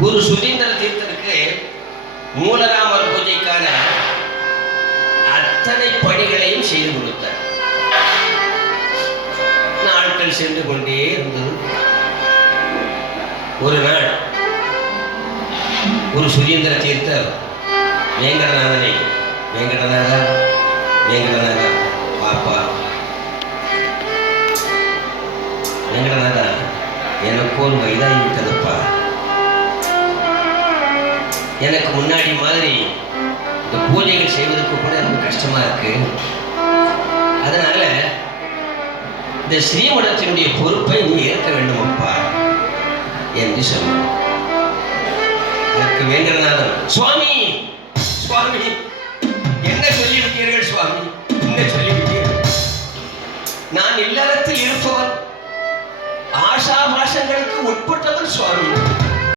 குரு சுதீந்திர தீர்த்தருக்கு மூலராமர் பூஜைக்கான அத்தனை பணிகளையும் செய்து கொடுத்தார். நாட்கள் சென்று கொண்டே இருந்தது. ஒரு நாள் குரு சுதீந்திர தீர்த்தர் வேங்கடநாதனை, வேங்கடநாதா பாப்பா, வேங்கடநாதா எனக்கு ஒரு வயதாகிவிட்டதுப்பா, எனக்கு முன்னாடி மாதிரி இந்த பூஜைகள் செய்வதற்கு கூட எனக்கு கஷ்டமா இருக்கு. அதனால இந்த ஸ்ரீமடத்தினுடைய பொறுப்பை நீ ஏற்க வேண்டுமப்பா என்று சொன்னார். எனக்கு வேங்கடநாதன், சுவாமி சுவாமி என்ன சொல்லிவிட்டீர்கள் சுவாமி, என்ன சொல்லிவிட்டீர்கள்? நான் இல்லறத்தில் இருப்பவன், ஆஷா மாசங்களுக்கு உட்பட்டவர் சுவாமி.